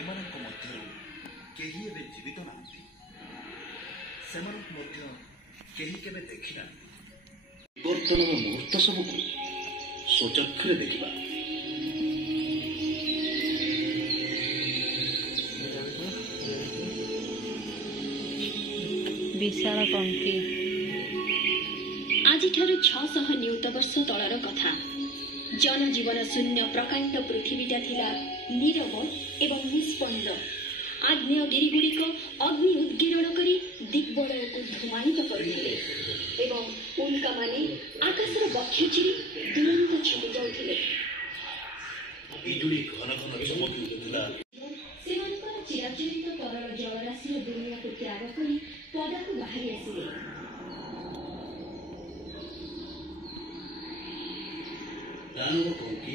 ଏମାନଙ୍କ ମଧ୍ୟରୁ କେହି ଏବେ ଜୀବିତ ନାହାନ୍ତି। ସେମାନଙ୍କୁ ମଧ୍ୟ କେହି କେବେ ଦେଖିନାହାନ୍ତି। ବିବର୍ତ୍ତନର ମୁହୂର୍ତ୍ତ ସବୁକୁ ସ୍ୱଚକ୍ଷୁରେ ଦେଖିବା। विशाल कंकी आज 600 नियुत वर्ष तलर कथा। जनजीवन शून्य प्रकांड पृथ्वीटा थिला नीरव एवं निस्पंद। आग्नेयगिरिगुड़िक अग्नि उद्गीरण करी दिग्बलय को धूमायित करथिले एवं उल्का माने आकाशर बक्ष चिरी दुरंत छिपि जाउथिले। बिजुली घन घन चमकी उठुला। सेमानकर चिराचरित तरल जलराशि दुनिया को त्याग करी पदा को बाहरी आसिले। दानव कंकी